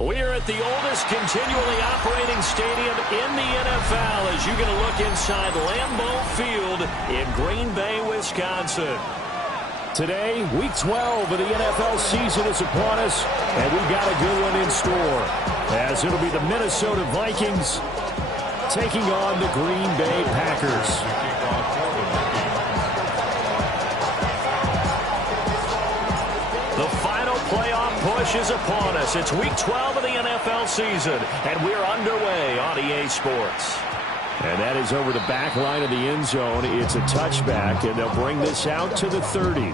We're at the oldest continually operating stadium in the NFL as you get a look inside Lambeau Field in Green Bay, Wisconsin. Today, Week 12 of the NFL season is upon us, and we've got a good one in store, as it'll be the Minnesota Vikings taking on the Green Bay Packers. The final playoff push is upon us. It's Week 12 of the NFL season, and we're underway on EA Sports. And that is over the back line of the end zone. It's a touchback, and they'll bring this out to the 30.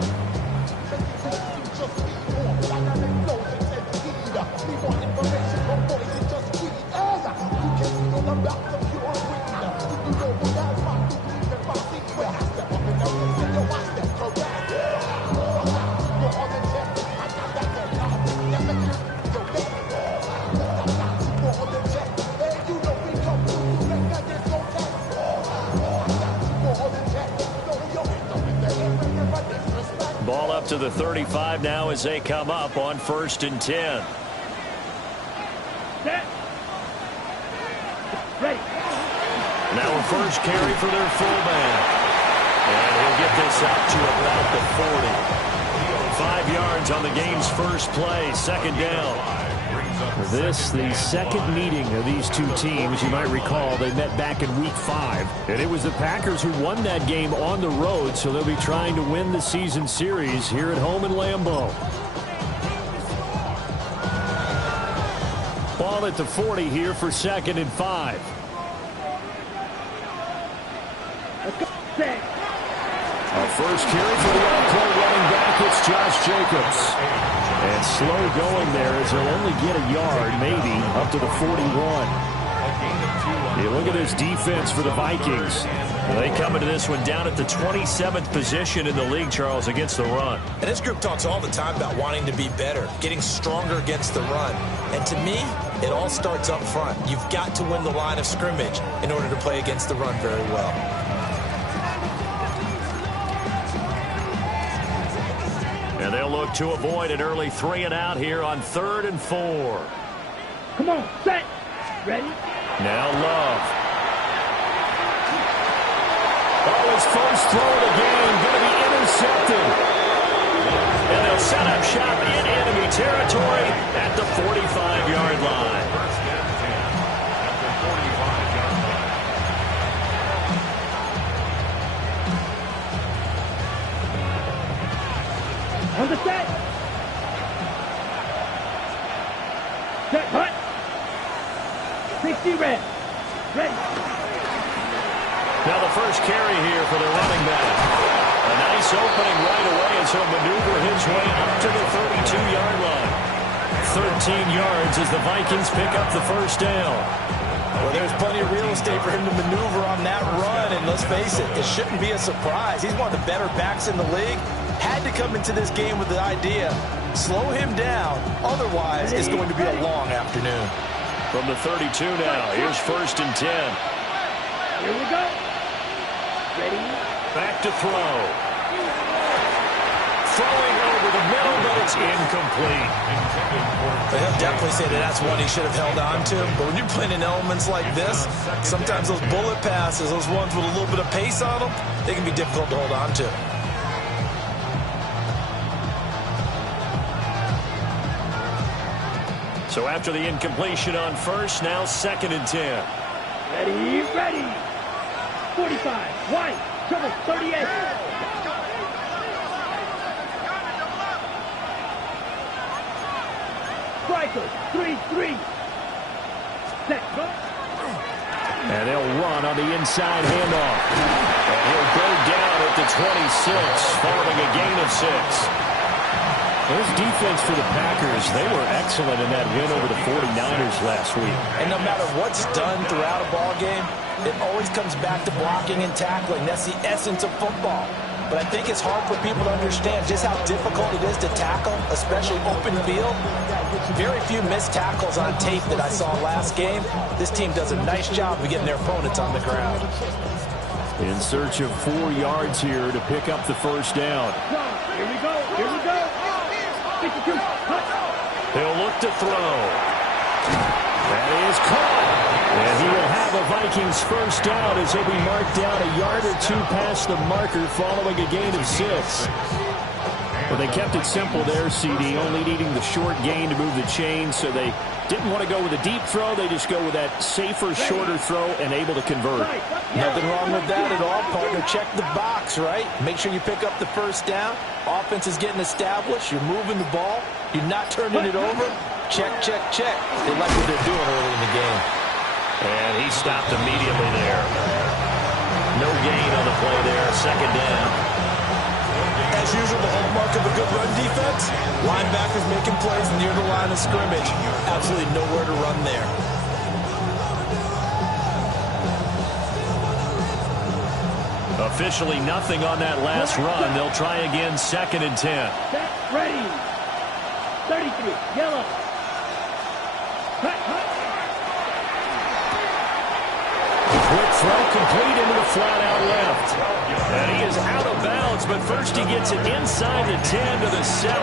Ball up to the 35 now as they come up on 1st and 10. Set. Ready. Now a first carry for their fullback. And he'll get this out to about the 40. 5 yards on the game's first play, 2nd down. This, the second meeting of these two teams. You might recall they met back in Week 5. And it was the Packers who won that game on the road, so they'll be trying to win the season series here at home in Lambeau. Ball at the 40 here for 2nd and 5. A first carry for the all-pro running back. It's Josh Jacobs. And slow going there as he'll only get a yard, maybe, up to the 41. You look at this defense for the Vikings. They come into this one down at the 27th position in the league, Charles, against the run. And this group talks all the time about wanting to be better, getting stronger against the run. And to me, it all starts up front. You've got to win the line of scrimmage in order to play against the run very well. And they'll look to avoid an early 3-and-out here on 3rd and 4. Come on, set. Ready? Now Love. Oh, his first throw of the game going to be intercepted. And they'll set up shop in enemy territory at the 45-yard line. On the set. Set, hut. 60 red. Ready. Now the first carry here for the running back. A nice opening right away as he'll maneuver his way up to the 32-yard line. 13 yards as the Vikings pick up the first down. Well, there's plenty of real estate for him to maneuver on that run, and let's face it, it shouldn't be a surprise. He's one of the better backs in the league. Had to come into this game with the idea, slow him down, otherwise it's going to be a long afternoon. From the 32 now, here's 1st and 10. Here we go. Ready? Back to throw. Throwing over the middle, but it's incomplete. He'll definitely say that that's one he should have held on to. But when you're playing in elements like this, sometimes those bullet passes, those ones with a little bit of pace on them, they can be difficult to hold on to. So after the incompletion on first, now 2nd and 10. Ready, ready. 45, wide, double, 38. Striker, 3-3. Set, go. And they'll run on the inside handoff. And he'll go down at the 26, following a gain of 6. There's defense for the Packers. They were excellent in that win over the 49ers last week. And no matter what's done throughout a ball game, it always comes back to blocking and tackling. That's the essence of football. But I think it's hard for people to understand just how difficult it is to tackle, especially open field. Very few missed tackles on tape that I saw last game. This team does a nice job of getting their opponents on the ground. In search of 4 yards here to pick up the first down. Here we go. Here we go. 52. He'll look to throw. That is caught. And he will have a Vikings first down as he'll be marked down a yard or two past the marker following a gain of 6. Well, they kept it simple there, CD, only needing the short gain to move the chains, so they didn't want to go with a deep throw. They just go with that safer, shorter throw and able to convert. Nothing wrong with that at all, partner. Check the box, right? Make sure you pick up the first down. Offense is getting established. You're moving the ball. You're not turning it over. Check, check, check. They like what they're doing early in the game. And he stopped immediately there. No gain on the play there. Second down. As usual, the hallmark of a good run defense, linebackers making plays near the line of scrimmage. Absolutely nowhere to run there. Officially nothing on that last run. They'll try again, 2nd and 10. Set, ready. 33, yellow. Cut. Quick throw complete into the flat out left. And he is out of bounds, but first he gets it inside the 10 to the 7.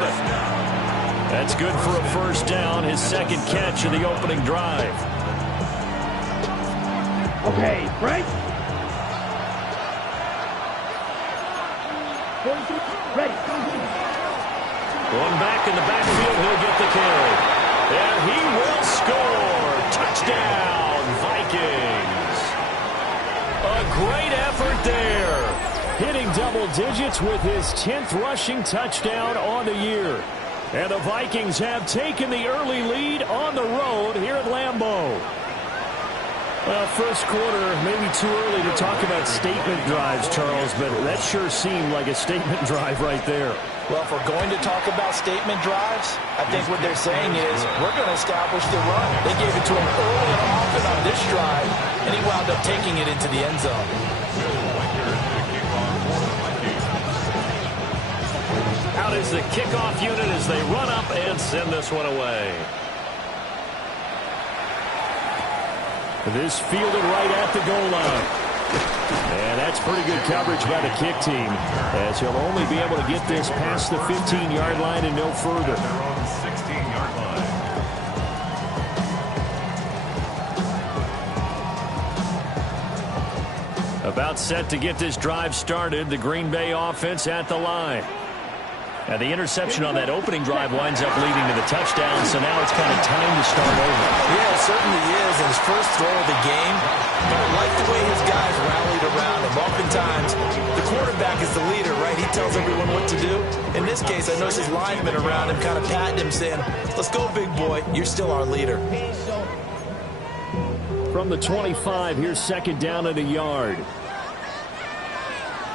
That's good for a first down, his second catch of the opening drive. Okay, break. 42, ready. Going back in the backfield, he'll get the carry. And he will score. Touchdown, Vikings. A great effort there. Hitting double digits with his 10th rushing touchdown on the year. And the Vikings have taken the early lead on the road here at Lambeau. Well, first quarter, maybe too early to talk about statement drives, Charles, but that sure seemed like a statement drive right there. Well, if we're going to talk about statement drives, I think what they're saying is we're going to establish the run. They gave it to him early and often on this drive, and he wound up taking it into the end zone. Out is the kickoff unit as they run up and send this one away. This fielded right at the goal line. And that's pretty good coverage by the kick team, as he'll only be able to get this past the 15-yard line and no further. About set to get this drive started, the Green Bay offense at the line. And the interception on that opening drive winds up leading to the touchdown, so now it's kind of time to start over. Yeah, it certainly is, and his first throw of the game. But I like the way his guys rallied around him. Oftentimes, the quarterback is the leader, right? He tells everyone what to do. In this case, I noticed his linemen around him kind of patting him, saying, let's go, big boy. You're still our leader. From the 25, here's second down at a yard.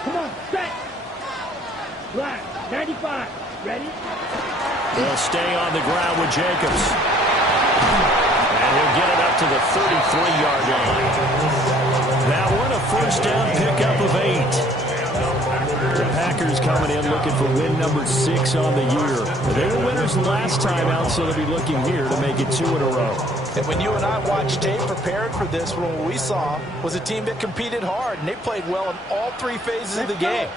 Come on, set. Black, 95, ready? They'll stay on the ground with Jacobs. And he'll get it up to the 33-yard line. That one a first down pickup of 8. The Packers coming in looking for win number 6 on the year. They were winners last time out, so they'll be looking here to make it 2 in a row. And when you and I watched tape preparing for this, what we saw was a team that competed hard, and they played well in all 3 phases of the game.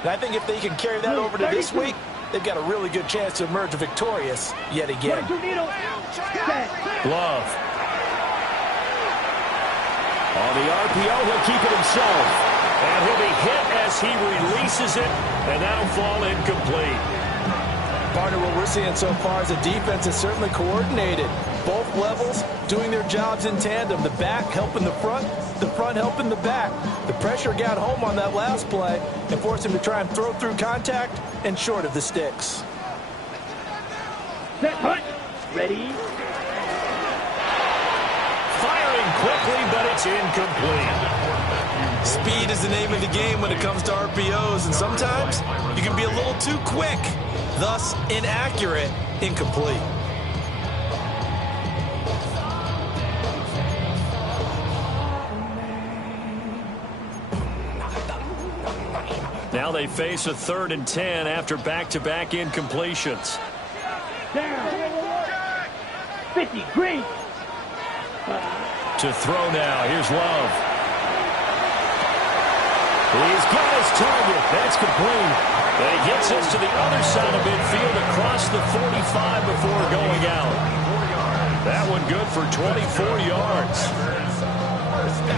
And I think if they can carry that over to this week, they've got a really good chance to emerge victorious yet again. Love. On the RPO, he'll keep it himself. And he'll be hit as he releases it, and that'll fall incomplete. Partner, what we're seeing so far is the defense is certainly coordinated. Both levels doing their jobs in tandem. The back helping the front helping the back. The pressure got home on that last play and forced him to try and throw through contact and short of the sticks. Set, hut, ready. Firing quickly, but it's incomplete. Speed is the name of the game when it comes to RPOs, and sometimes you can be a little too quick, thus inaccurate, incomplete. Now they face a 3rd and 10 after back-to-back incompletions. Down. 50, green. To throw now. Here's Love. He's got his target. That's complete. And he gets us to the other side of midfield across the 45 before going out. That one good for 24 yards.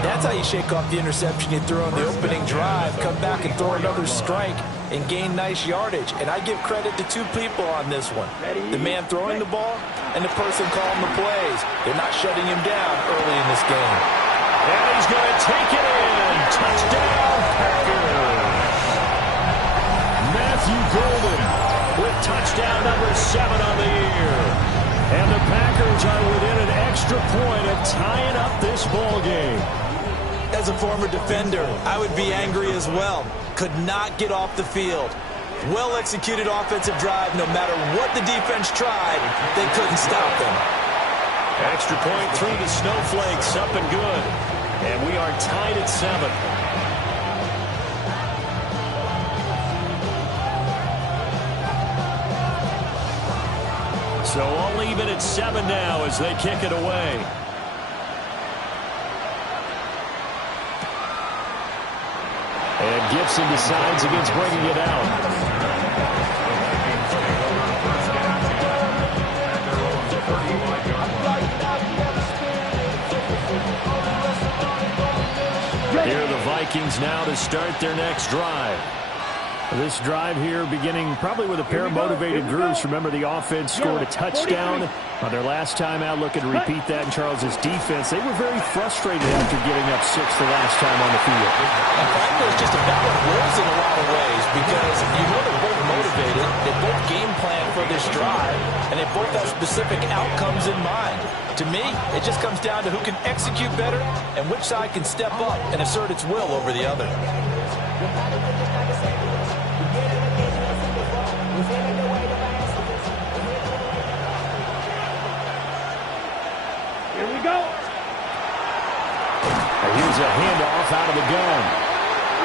That's how you shake off the interception you threw on the opening drive, come back and throw another strike and gain nice yardage. And I give credit to two people on this one. The man throwing the ball and the person calling the plays. They're not shutting him down early in this game. And he's going to take it in. Touchdown, Packers. Matthew Golden with touchdown number 7 on the year. And the Packers are within an extra point of tying up this ball game. As a former defender, I would be angry as well. Could not get off the field. Well-executed offensive drive. No matter what the defense tried, they couldn't stop them. Extra point through the snowflakes, up and good. And we are tied at 7. So all even at 7 now as they kick it away. And Gibson decides against bringing it out. Here are the Vikings now to start their next drive. This drive here beginning probably with a pair of motivated groups. Remember, the offense scored a touchdown on their last time out. Looking to repeat that in Charles' defense. They were very frustrated after giving up 6 the last time on the field. And frankly, it's just a battle of wills in a lot of ways because you know they're both motivated. They both game plan for this drive, and they both have specific outcomes in mind. To me, it just comes down to who can execute better and which side can step up and assert its will over the other. Here we go. And here's a handoff out of the gun.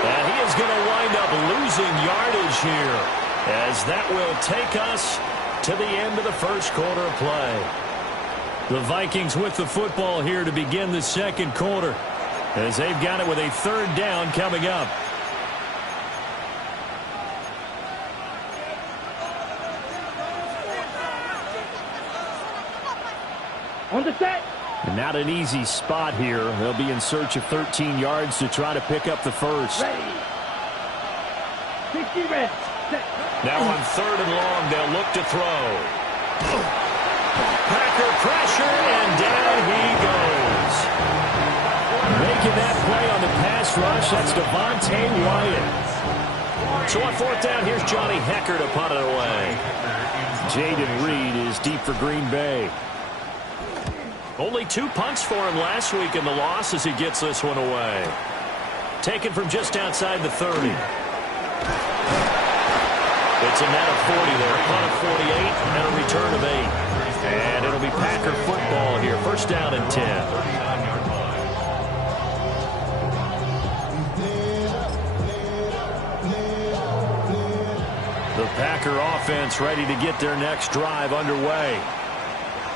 And he is going to wind up losing yardage here, as that will take us to the end of the first quarter of play. The Vikings with the football here to begin the second quarter, as they've got it with a 3rd down coming up. On the set. And not an easy spot here. They'll be in search of 13 yards to try to pick up the first. Ready. 60 red. Set. Now on 3rd and long, they'll look to throw. Packer pressure, and down he goes. Making that play on the pass rush, that's Devontae Wyatt. So on 4th down, here's Johnny Hecker to punt it away. Jaden Reed is deep for Green Bay. Only 2 punts for him last week in the loss as he gets this one away. Taken from just outside the 30. It's a net of 40 there. Punt of 48 and a return of 8. And it'll be Packer football here. 1st down and 10. The Packer offense ready to get their next drive underway.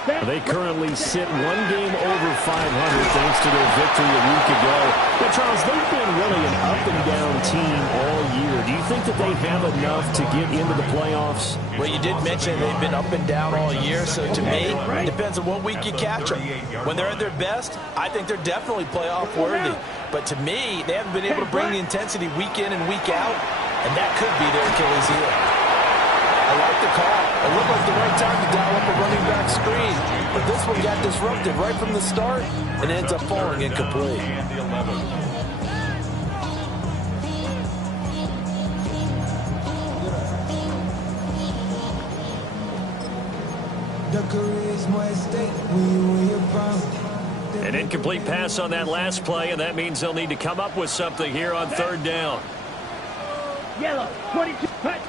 They currently sit 1 game over 500 thanks to their victory a week ago. But, Charles, they've been really an up-and-down team all year. Do you think that they have enough to get into the playoffs? Well, you did mention they've been up and down all year, so to me, it depends on what week you catch them. When they're at their best, I think they're definitely playoff worthy. But to me, they haven't been able to bring the intensity week in and week out, and that could be their Achilles heel. I like the call. It looked like the right time to dial up a running back screen. But this one got disrupted right from the start and ends up falling incomplete. The charisma at stake when you in your prime. An incomplete pass on that last play, and that means they'll need to come up with something here on third down. Yellow, 22, hut.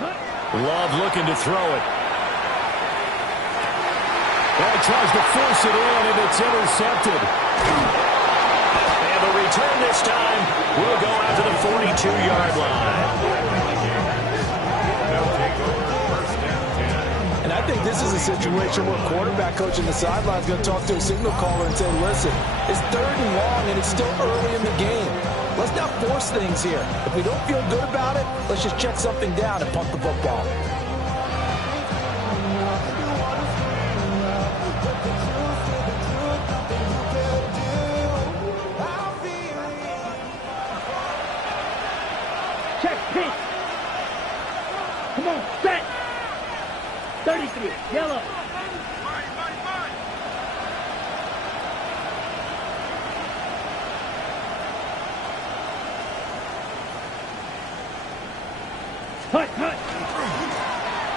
Love looking to throw it. Well, he tries to force it in, and it's intercepted. And the return this time will go out to the 42-yard line. And I think this is a situation where quarterback coach in the sideline is going to talk to a signal caller and say, listen, it's 3rd and long, and it's still early in the game. Let's not force things here. If we don't feel good about it, let's just check something down and punt the football. Check, pitch. Come on, set. 33, yellow. Hut.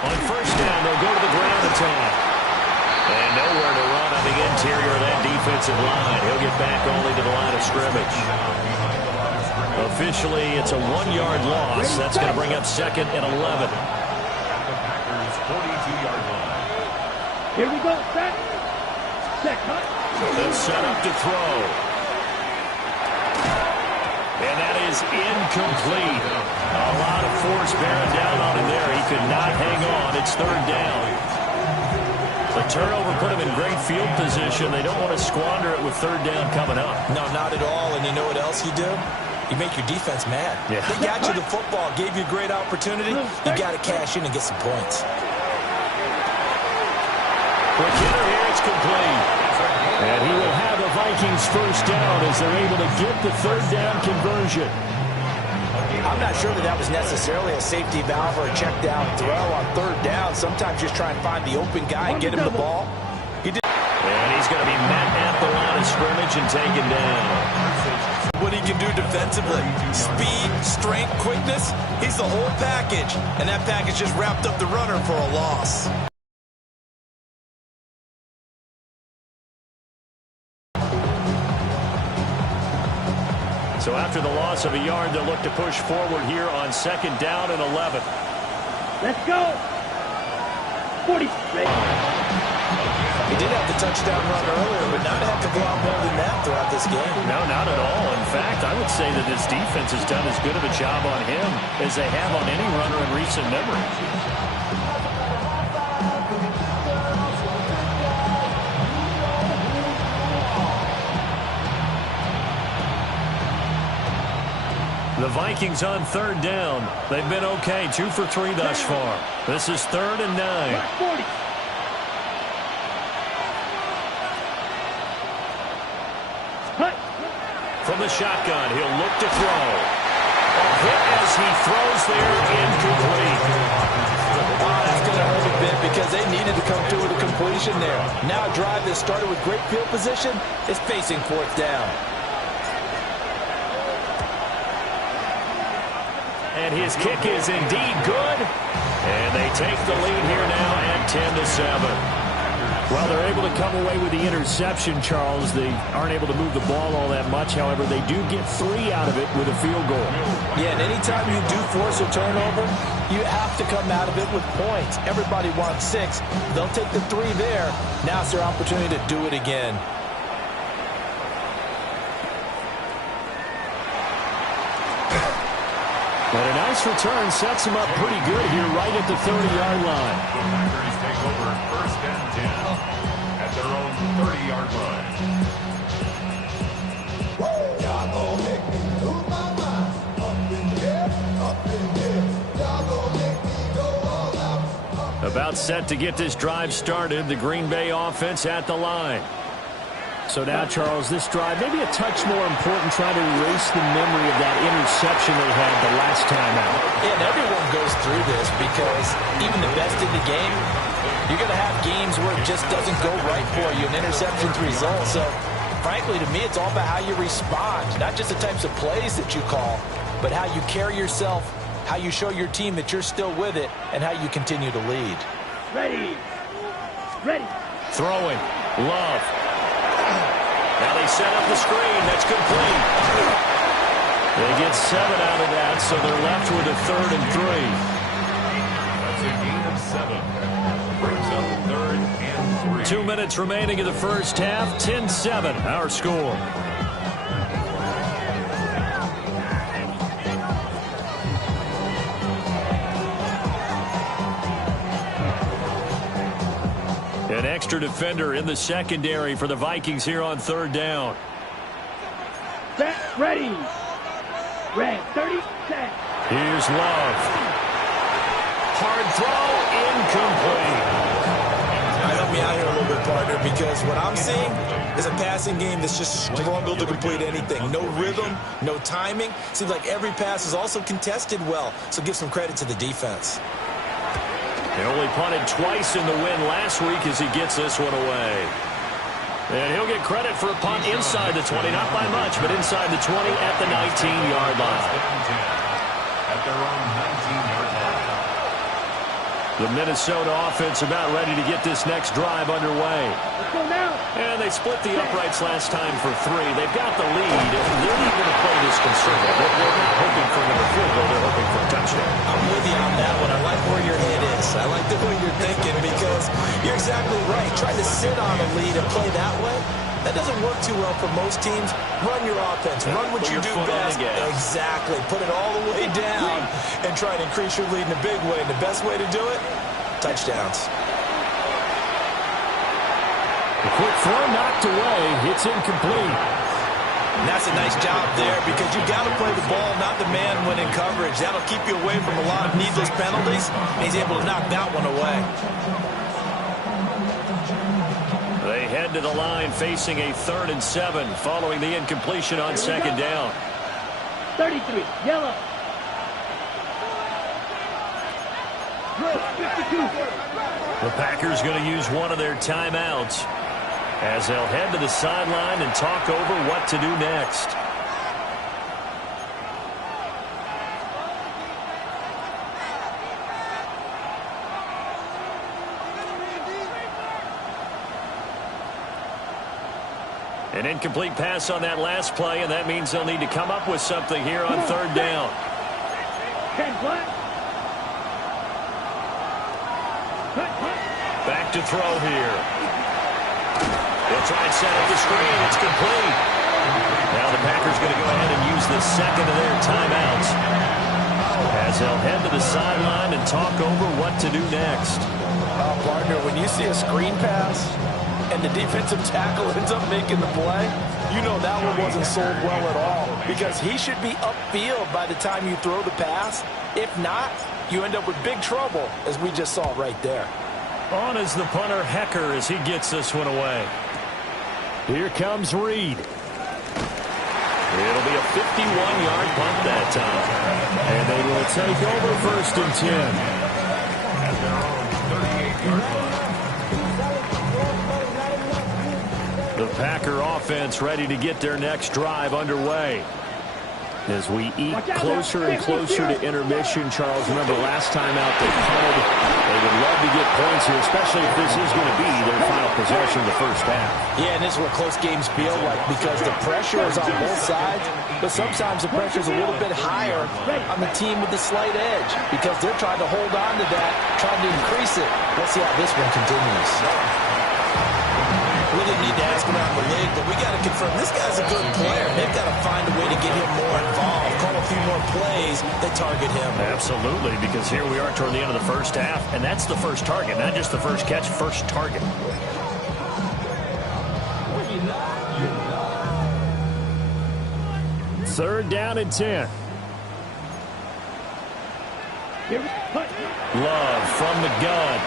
On first down, they'll go to the ground attack. And nowhere to run on the interior of that defensive line. He'll get back only to the line of scrimmage. Officially, it's a 1-yard loss. That's going to bring up 2nd and 11. Here we go, set. Check, hut. They'll set up to throw. And that is incomplete. A lot of force bearing down on him there. He could not hang on. It's 3rd down. The turnover put him in great field position. They don't want to squander it with 3rd down coming up. No, not at all. And you know what else you do? You make your defense mad. Yeah. They got you the football, gave you a great opportunity. You got to cash in and get some points. Quick hitter here, it's complete. And he will have the Vikings first down as they're able to get the 3rd down conversion. I'm not sure that was necessarily a safety valve or a check down throw on 3rd down. Sometimes just try and find the open guy and get him the ball. He did. And he's going to be met at the line of scrimmage and taken down. What he can do defensively. Speed, strength, quickness. He's the whole package. And that package just wrapped up the runner for a loss. So after the loss of a yard, they'll look to push forward here on 2nd down and 11. Let's go. 40. He did have the touchdown run earlier, but not have to go out more than that throughout this game. No, not at all. In fact, I would say that this defense has done as good of a job on him as they have on any runner in recent memory. The Vikings on 3rd down. They've been okay, 2 for 3 thus far. This is 3rd and 9. 40. Hut. From the shotgun, he'll look to throw. A hit as he throws there, incomplete. Oh, that's going to hurt a bit because they needed to come through with a completion there. Now a drive that started with great field position is facing 4th down. And his kick is indeed good. And they take the lead here now at 10-7. Well, they're able to come away with the interception, Charles. They aren't able to move the ball all that much. However, they do get 3 out of it with a field goal. Yeah, and anytime you do force a turnover, you have to come out of it with points. Everybody wants 6. They'll take the 3 there. Now it's their opportunity to do it again. But a nice return sets him up pretty good here right at the 30-yard line. Packers take over 1st and 10 at their own 30-yard line. About set to get this drive started. The Green Bay offense at the line. So now, Charles, this drive maybe a touch more important, trying to erase the memory of that interception they had the last time out. Yeah, and everyone goes through this because even the best in the game, you're going to have games where it just doesn't go right for you, and interceptions result. So, frankly, to me, it's all about how you respond, not just the types of plays that you call, but how you carry yourself, how you show your team that you're still with it, and how you continue to lead. Ready. Throwing. Love. Now they set up the screen. That's complete. They get 7 out of that, so they're left with a 3rd and 3. That's a gain of 7. Brings up 3rd and 3. 2 minutes remaining in the first half. 10-7, our score. An extra defender in the secondary for the Vikings here on 3rd down. Set, ready. Red, 30, set. Here's Love. Hard throw, incomplete. Help me out here a little bit, partner, because what I'm seeing is a passing game that's just struggled to complete anything. No rhythm, no timing. Seems like every pass is also contested well, so give some credit to the defense. He only punted twice in the win last week as he gets this one away. And he'll get credit for a punt inside the 20, not by much, but inside the 20 at the 19-yard line. At their own 19-yard line. The Minnesota offense about ready to get this next drive underway. Let's go now. And they split the uprights last time for 3. They've got the lead. They're not going to play this conservative. They're not hoping for another field goal. They're hoping for a touchdown. I'm with you on that one. I like where your head is. I like the way you're thinking because you're exactly right. Trying to sit on a lead and play that way, that doesn't work too well for most teams. Run your offense. Run what you do best. Exactly. Put it all the way down and try to increase your lead in a big way. And the best way to do it, touchdowns. The quick throw knocked away. It's incomplete. And that's a nice job there because you got to play the ball, not the man when in coverage. That'll keep you away from a lot of needless penalties. And he's able to knock that one away. They head to the line facing a 3rd and 7 following the incompletion on 2nd down. 33, yellow. Red, 52. The Packers going to use one of their timeouts as they'll head to the sideline and talk over what to do next. An incomplete pass on that last play, and that means they'll need to come up with something here on 3rd down. 10 black. Back to throw here. They'll try and set up the screen. It's complete. Now the Packers going to go ahead and use the second of their timeouts as they'll head to the sideline and talk over what to do next. Partner, when you see a screen pass and the defensive tackle ends up making the play, you know that one wasn't sold well at all because he should be upfield by the time you throw the pass. If not, you end up with big trouble, as we just saw right there. On is the punter, Hecker, as he gets this one away. Here comes Reed. It'll be a 51-yard punt that time. And they will take over 1st and 10. At their own 38-yard line. The Packer offense ready to get their next drive underway. As we eat closer and closer to intermission, Charles, remember last time out they punted. They would love to get points here, especially if this is going to be their final possession of the first half. Yeah, and this is what close games feel like because the pressure is on both sides, but sometimes the pressure is a little bit higher on the team with the slight edge because they're trying to hold on to that, trying to increase it. Let's see how this one continues. We didn't need to ask around the league, but we got to confirm this guy's a good player. They've got to find a way to get him more involved, call a few more plays that target him. Absolutely, because here we are toward the end of the first half, and that's the first target, not just the first catch, first target. Third down and 10. Love from the gun.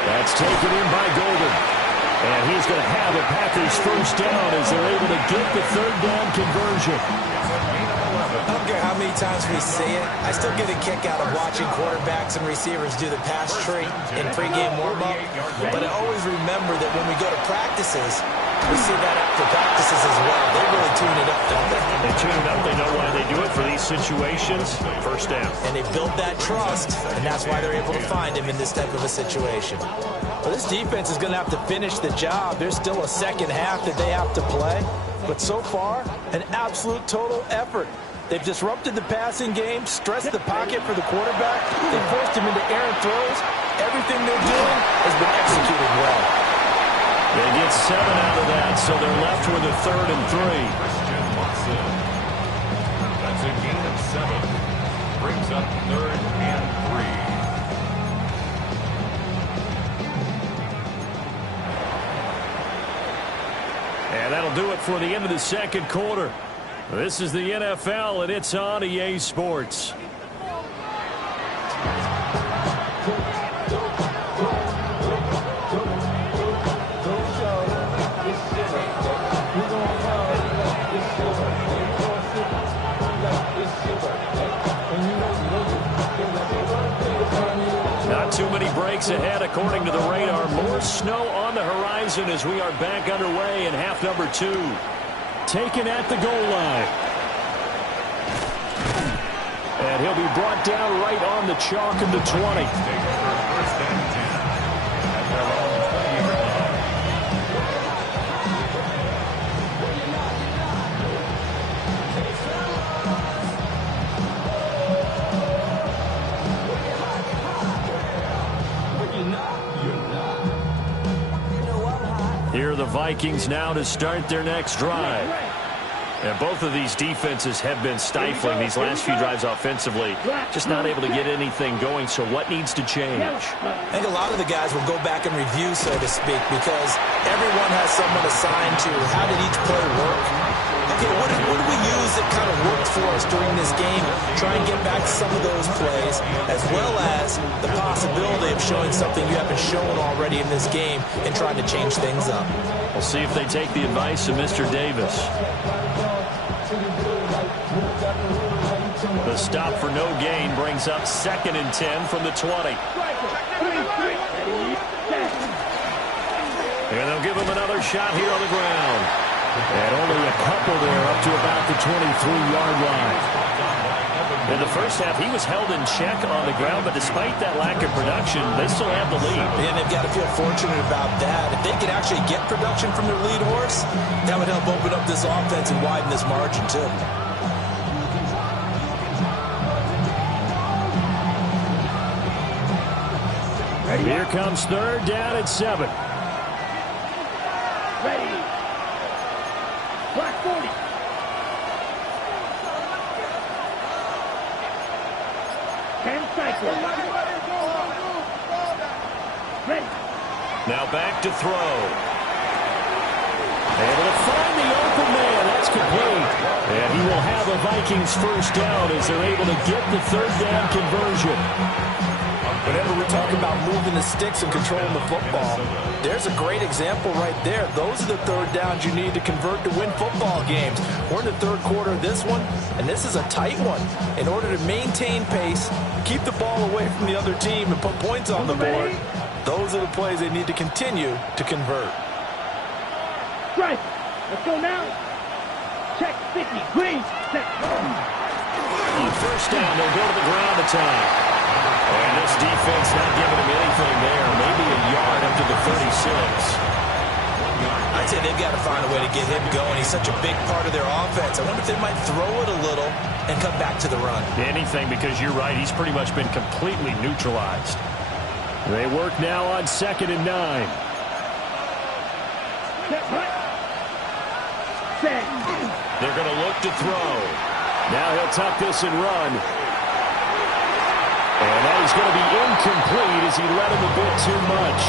That's taken in by Golden. And he's going to have a Packers first down as they're able to get the 3rd down conversion. I don't care how many times we see it. I still get a kick out of watching quarterbacks and receivers do the pass tree in pregame warm-up. But I always remember that when we go to practices, we see that after practices as well. They really tune it up, don't they? They tune it up. They know why they do it for these situations. First down. And they build that trust, and that's why they're able to find him in this type of a situation. Well, this defense is going to have to finish the job. There's still a second half that they have to play. But so far, an absolute total effort. They've disrupted the passing game, stressed the pocket for the quarterback. They forced him into errant throws. Everything they're doing has been executed well. They get 7 out of that, so they're left with a 3rd and 3. That's a gain of 7. Brings up 3rd and 3. And that'll do it for the end of the second quarter. This is the NFL, and it's on EA Sports. Not too many breaks ahead, according to the radar. More snow on the horizon as we are back underway in half number 2. Taken at the goal line. And he'll be brought down right on the chalk of the 20. Here are the Vikings now to start their next drive. And both of these defenses have been stifling these last few drives offensively. Just not able to get anything going, so what needs to change? I think a lot of the guys will go back and review, so to speak, because everyone has someone assigned to how did each play work. Okay, what did we use that kind of worked for us during this game? Try and get back to some of those plays, as well as the possibility of showing something you haven't shown already in this game and trying to change things up. We'll see if they take the advice of Mr. Davis. The stop for no gain brings up 2nd and 10 from the 20. And they'll give him another shot here on the ground. And only a couple there up to about the 23-yard line. In the first half, he was held in check on the ground, but despite that lack of production, they still have the lead. And they've got to feel fortunate about that. If they could actually get production from their lead horse, that would help open up this offense and widen this margin, too. Here comes 3rd down at 7. Ready. Black 40. Cycle. Ready. Now back to throw. Able to find the open man. That's complete. And he will have a Vikings first down as they're able to get the 3rd down conversion. Whenever we talk about moving the sticks and controlling the football, there's a great example right there. Those are the 3rd downs you need to convert to win football games. We're in the 3rd quarter of this one, and this is a tight one. In order to maintain pace, keep the ball away from the other team, and put points on the board, those are the plays they need to continue to convert. Strike. Let's go now. Check 50. Green. Set. On first down, they'll go to the ground attack. And this defense not giving him anything there. Maybe a yard up to the 36. I'd say they've got to find a way to get him going. He's such a big part of their offense. I wonder if they might throw it a little and come back to the run. Anything, because you're right. He's pretty much been completely neutralized. They work now on 2nd and 9. They're going to look to throw. Now he'll tuck this and run. And that is going to be incomplete as he led him a bit too much.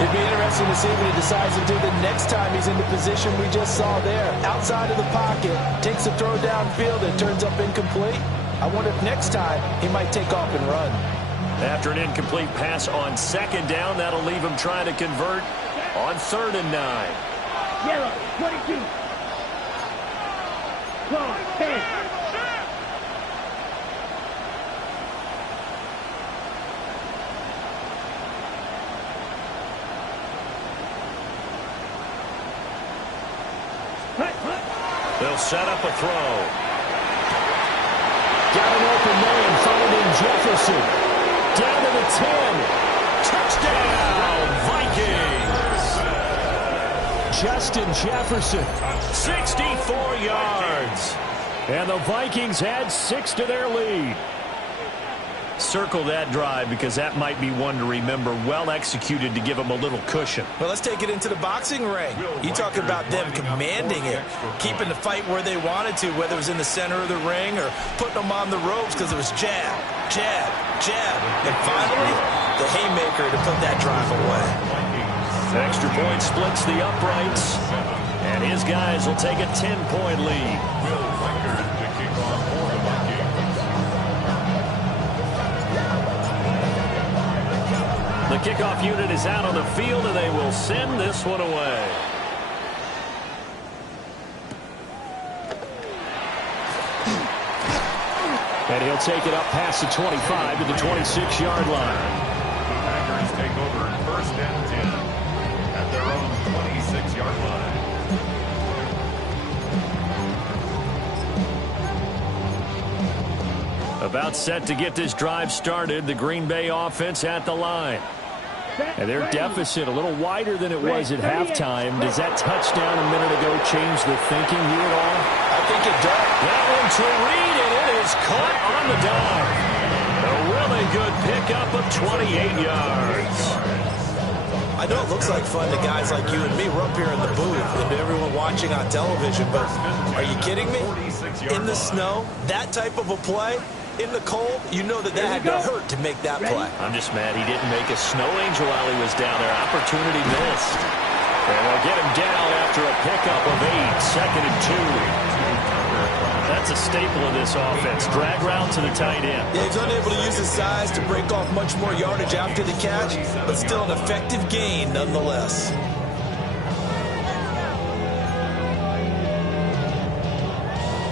It'd be interesting to see what he decides to do the next time he's in the position we just saw there. Outside of the pocket, takes a throw downfield, and turns up incomplete. I wonder if next time he might take off and run. After an incomplete pass on 2nd down, that'll leave him trying to convert on 3rd and 9. Yellow, 22. Claw, 10. They'll set up a throw. Got an open man, finding Jefferson. Down to the 10. Touchdown, Vikings! Justin Jefferson. 64 yards. And the Vikings add 6 to their lead. Circle that drive because that might be one to remember. Well executed to give them a little cushion. Well, let's take it into the boxing ring. You talk about them commanding it, keeping the fight where they wanted to, whether it was in the center of the ring or putting them on the ropes because it was jab, jab, jab. And finally, the haymaker to put that drive away. Extra point splits the uprights. And his guys will take a 10-point lead. The kickoff unit is out on the field, and they will send this one away. And he'll take it up past the 25 to the 26-yard line. The Packers take over 1st and 10 at their own 26-yard line. About set to get this drive started. The Green Bay offense at the line. And their deficit a little wider than it was at halftime. Does that touchdown a minute ago change the thinking here at all? I think it does. That one to Reed, and it is caught on the dive. A really good pickup of 28 yards. I know it looks like fun to guys like you and me. We're up here in the booth and to everyone watching on television, but are you kidding me? In the snow, that type of a play, in the cold, you know that had to hurt to make that play. I'm just mad he didn't make a snow angel while he was down there. Opportunity missed. And they'll get him down after a pickup of 8, 2nd and 2. That's a staple of this offense. Drag route to the tight end. Yeah, he's unable to use his size to break off much more yardage after the catch, but still an effective gain nonetheless.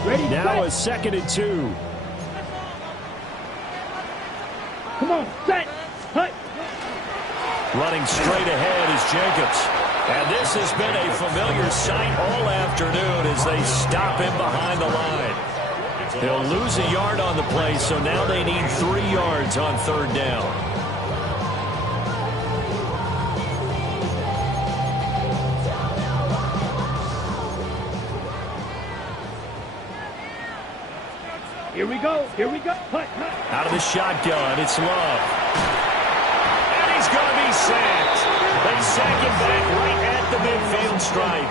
Ready, Now set. a 2nd and 2. Come on, set. Hut. Running straight ahead is Jacobs. And this has been a familiar sight all afternoon as they stop him behind the line. They'll lose a yard on the play, so now they need 3 yards on 3rd down. Here we go. Here we go. Hut, hut. Out of the shotgun, it's Love. And he's going to be sacked. They sack him back right at the midfield stripe.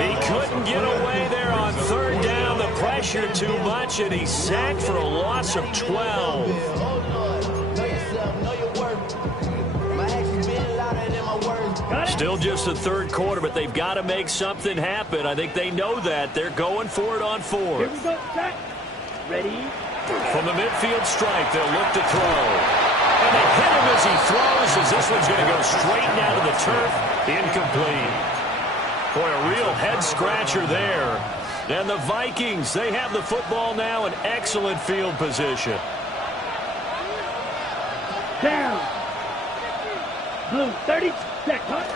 He couldn't get away there on 3rd down. The pressure too much, and he's sacked for a loss of 12. Still just the 3rd quarter, but they've got to make something happen. I think they know that. They're going for it on 4th. Here we go, set. Ready. From the midfield stripe, they'll look to throw. And they hit him as he throws, as this one's going to go straight down to the turf. Incomplete. Boy, a real head-scratcher there. And the Vikings, they have the football now in excellent field position. Down. Blue, 30. Set. Hut.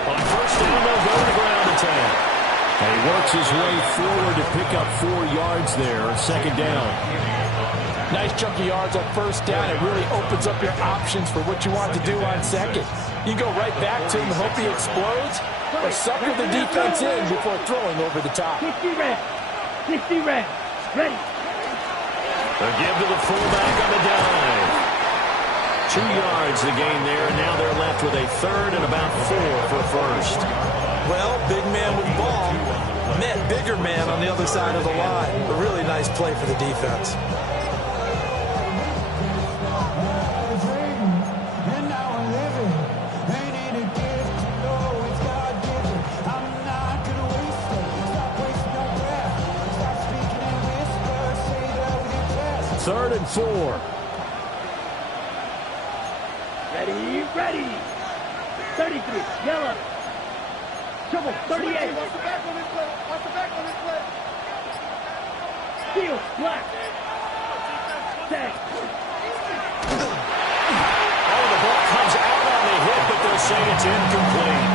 On 1st down, they'll go to the ground attack. And he works his way forward to pick up 4 yards there. 2nd down. Nice chunky yards on 1st down. It really opens up your options for what you want to do on 2nd. You go right back to him, hope he explodes, or sucker the defense in before throwing over the top. 60 red. 60 red. Ready. A give to the fullback on the dive. 2 yards the gain there, and now they're left with a 3rd and about 4 for 1st. Well, big man with ball met bigger man on the other side of the line. A really nice play for the defense. Third and 4. Ready, ready. 33, yellow. Trouble, 38. Watch the back on this play. Watch the back on this play. Steel, black. Set. Oh, the ball comes out on the hit, but they'll say it's incomplete.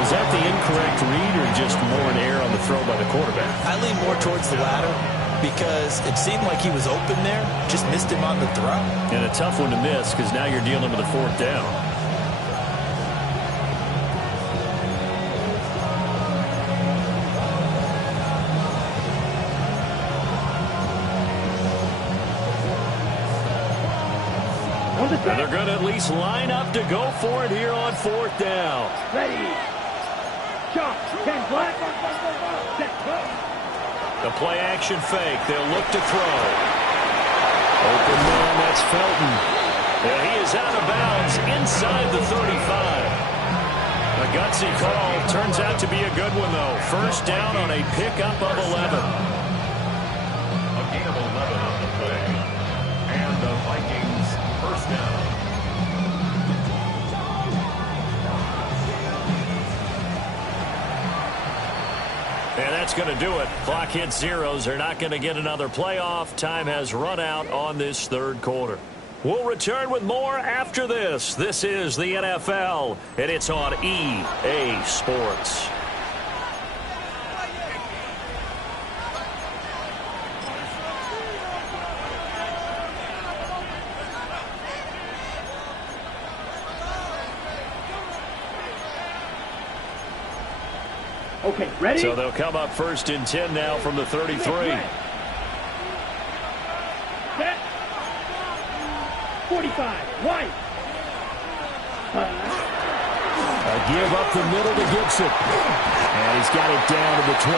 Was that the incomplete correct read or just more an error on the throw by the quarterback? I lean more towards the latter because it seemed like he was open there, just missed him on the throw. And a tough one to miss because now you're dealing with a fourth down. And they're going to at least line up to go for it here on fourth down. Ready. Shot. 10 flat. Set. The play action fake. They'll look to throw. Open man, that's Felton. And he is out of bounds inside the 35. A gutsy call. Turns out to be a good one, though. First down on a pickup of 11. A gain of 11 on the play. And the Vikings first down. And that's going to do it. Clock hits zeros. They're not going to get another playoff. Time has run out on this third quarter. We'll return with more after this. This is the NFL, and it's on EA Sports. Okay, ready? So they'll come up first and 10 now from the 33. Set. 45. White. A give up the middle to Gibson. And he's got it down to the 28.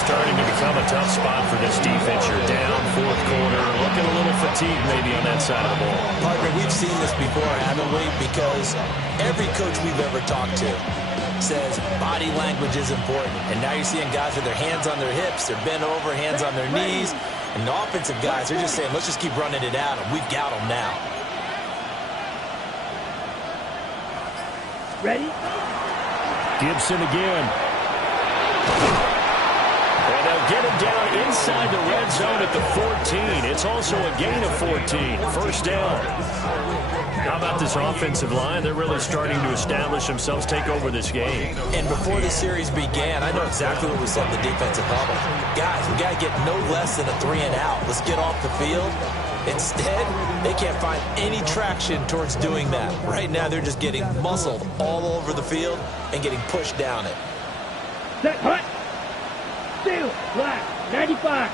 Starting to become a tough spot for this defense. You're down fourth quarter. Looking a little fatigued maybe on that side of the ball. Partner, we've seen this before, haven't we? Because every coach we've ever talked to says body language is important. And now you're seeing guys with their hands on their hips, they're bent over, hands on their knees. And the offensive guys, they're just saying, let's just keep running it at them. We've got them now. Ready? Gibson again. And they'll get him down inside the red zone at the 14. It's also a gain of 14. First down. How about this offensive line? They're really starting to establish themselves, take over this game. And before the series began, I know exactly what we said in the defensive bubble. Guys, we got to get no less than a 3 and out. Let's get off the field. Instead, they can't find any traction towards doing that. Right now, they're just getting muscled all over the field and getting pushed down it. Set. Hut. Steal. Black. 95.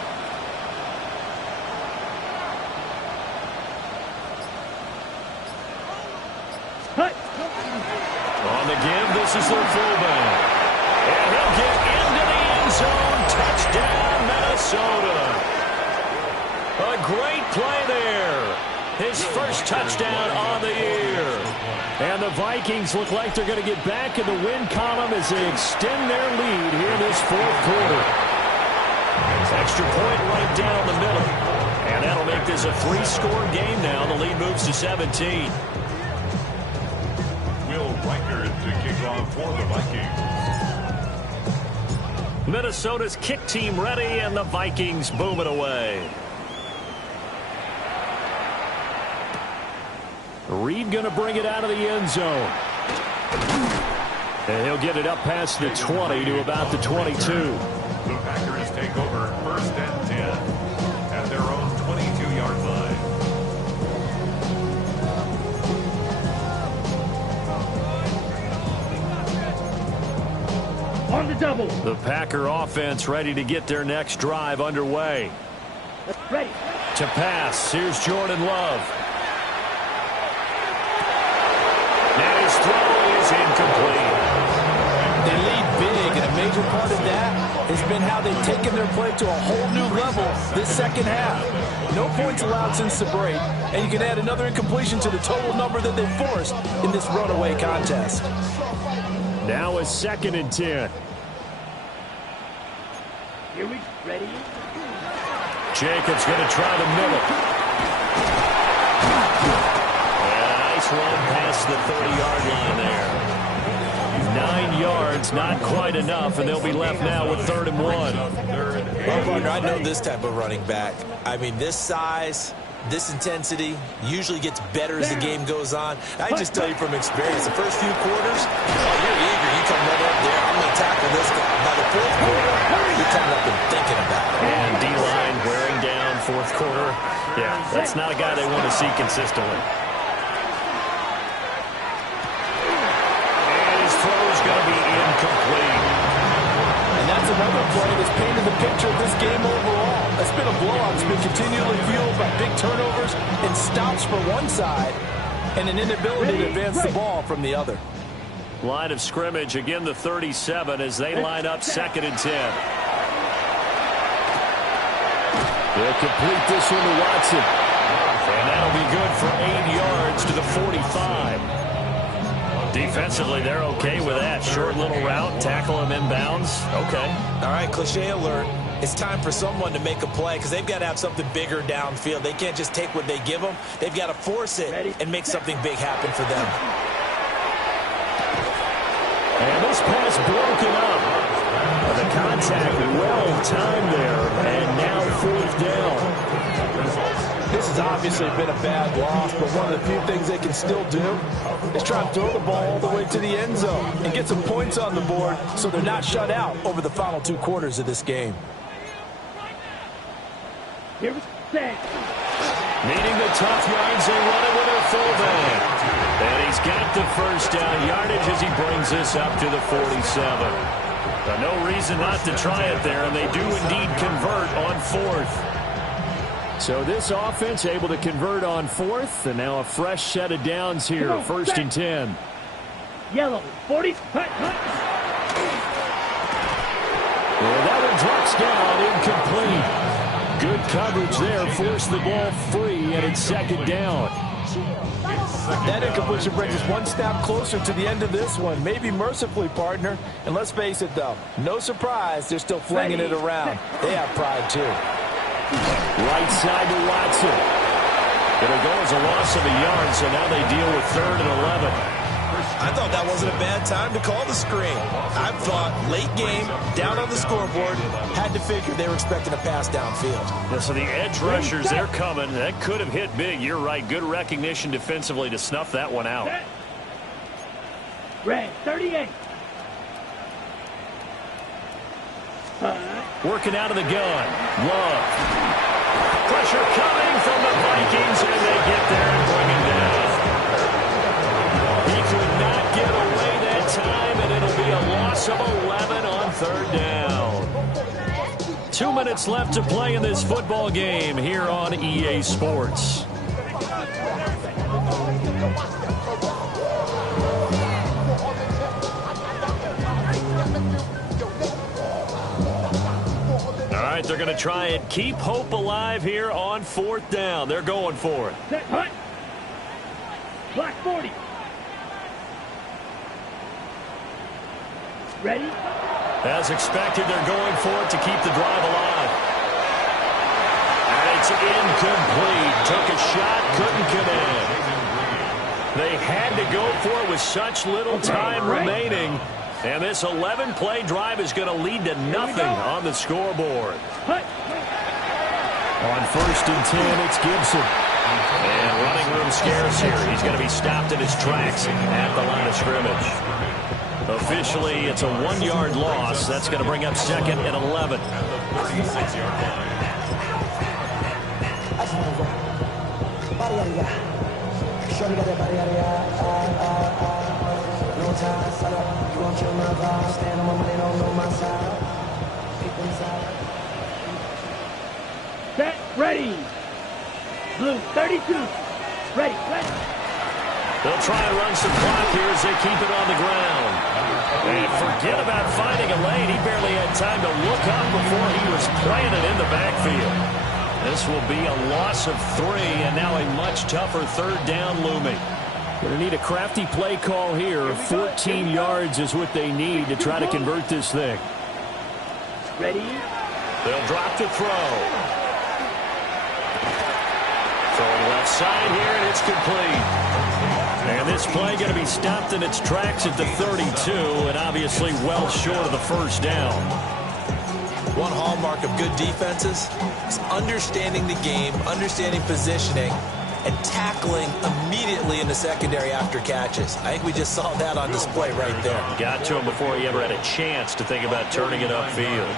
Hut. On the give, this is their fullback. And he'll get into the end zone. Touchdown, Minnesota. A great play there. His first touchdown on the year. And the Vikings look like they're going to get back in the win column as they extend their lead here in this fourth quarter. Extra point right down the middle. And that'll make this a 3-score game now. The lead moves to 17. Will Reichert to kick off for the Vikings. Minnesota's kick team ready, and the Vikings boom it away. Reed going to bring it out of the end zone. And he'll get it up past the 20 to about the 22. The Packers take over first and 10 at their own 22-yard line. On the double. The Packer offense ready to get their next drive underway. Ready. To pass, here's Jordan Love. And his throw is incomplete. They lead big, and a major part of that has been how they've taken their play to a whole new level this second half. No points allowed since the break, and you can add another incompletion to the total number that they've forced in this runaway contest. Now a 2nd and 10. Here we ready. Jacobs going to try the middle. And a nice run past the 30-yard line there. 9 yards, not quite enough, and they'll be left now with 3rd and 1. Well, partner, I know this type of running back. I mean, this size, this intensity usually gets better as the game goes on. I just tell you from experience, the first few quarters, you're eager. You come fourth quarter, you're coming up and thinking about it. And D-line wearing down fourth quarter. Yeah, that's not a guy they want to see consistently. And his throw's going to be incomplete. And that's another play that's painted the picture of this game overall. It's been a blowout. It's been continually fueled by big turnovers and stops for one side and an inability to advance the ball from the other. Line of scrimmage, again the 37 as they line up 2nd and 10. They'll complete this one to Watson. And that'll be good for 8 yards to the 45. Defensively, they're okay with that. Short little route, tackle him inbounds. Okay. All right, cliche alert. It's time for someone to make a play because they've got to have something bigger downfield. They can't just take what they give them. They've got to force it and make something big happen for them. And this pass broken up. The contact well timed there, and now 4th down. This has obviously been a bad loss, but one of the few things they can still do is try and throw the ball all the way to the end zone and get some points on the board so they're not shut out over the final 2 quarters of this game. Here we go. Needing the tough yards, they run it with their fullback. And he's got the first down yardage as he brings this up to the 47. No reason not to try it there, and they do indeed convert on 4th. So this offense able to convert on 4th, and now a fresh set of downs here, 1st and 10. Yellow, 40. Hut. Well, that one drops down, incomplete. Good coverage there, forced the ball free, and it's 2nd down. That incompletion brings us one snap closer to the end of this one. Maybe mercifully, partner. And let's face it, though, no surprise, they're still flinging it around. They have pride, too. Right side to Watson. It'll go as a loss of a yard, so now they deal with 3rd and 11. I thought that wasn't a bad time to call the screen. I thought late game, down on the scoreboard, had to figure they were expecting a pass downfield. Yeah, so the edge rushers, they're coming. That could have hit big. You're right. Good recognition defensively to snuff that one out. Red, 38. Working out of the gun. Love. Pressure coming from the Vikings, and they get there and bring him down. He could not get away that time, and it'll be a loss of 11 on 3rd down. 2 minutes left to play in this football game here on EA Sports. All right, they're going to try and keep hope alive here on 4th down. They're going for it. Set, hut. Black 40. Ready? As expected, they're going for it to keep the drive alive. And it's incomplete. Took a shot, couldn't connect. They had to go for it with such little time remaining. And this 11-play drive is going to lead to nothing on the scoreboard. Hut. On 1st and 10, it's Gibson. And running room scarce here. He's going to be stopped in his tracks at the line of scrimmage. Officially, it's a 1-yard loss. That's going to bring up 2nd and 11. 36-yard line. Set, ready. Blue, 32. Ready, ready. They'll try and run some clock here as they keep it on the ground. And forget about finding a lane. He barely had time to look up before he was planted in the backfield. This will be a loss of 3, and now a much tougher 3rd down looming. Going to need a crafty play call here. 14 yards is what they need to try to convert this thing. Ready? They'll drop to throw. Throwing left side here, and it's complete. And this play going to be stopped in its tracks at the 32, and obviously well short of the 1st down. One hallmark of good defenses is understanding the game, understanding positioning, and tackling immediately in the secondary after catches. I think we just saw that on display right there. Got to him before he ever had a chance to think about turning it upfield.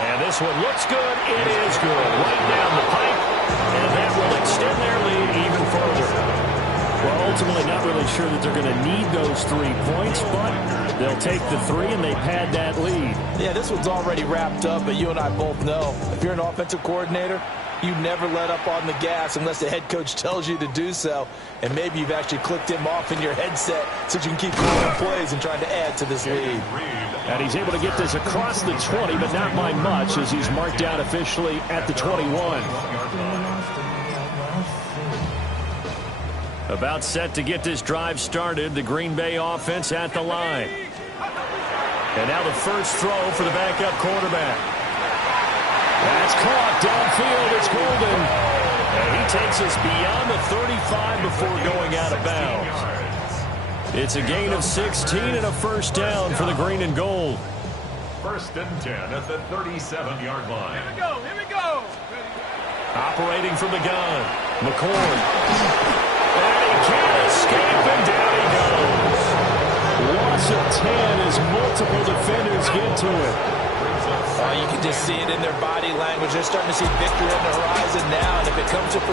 And this one looks good. It is good. Right down the pipe. And that will extend their lead even further. Well, ultimately not really sure that they're going to need those 3 points, but they'll take the 3 and they've had that lead. Yeah, this one's already wrapped up, but you and I both know if you're an offensive coordinator, you never let up on the gas unless the head coach tells you to do so. And maybe you've actually clicked him off in your headset so you can keep calling plays and trying to add to this lead. And he's able to get this across the 20, but not by much as he's marked out officially at the 21. About set to get this drive started, the Green Bay offense at the line. And now the first throw for the backup quarterback. That's caught downfield. It's Golden. And he takes us beyond the 35 before going out of bounds. It's a gain of 16 and a first down for the green and gold. 1st and 10 at the 37-yard line. Here we go. Here we go. Operating from the gun, McCoy. And he can't escape, and down he goes. Loss of 10 as multiple defenders get to it. You can just see it in their body language. They're starting to see victory on the horizon now, and if it comes to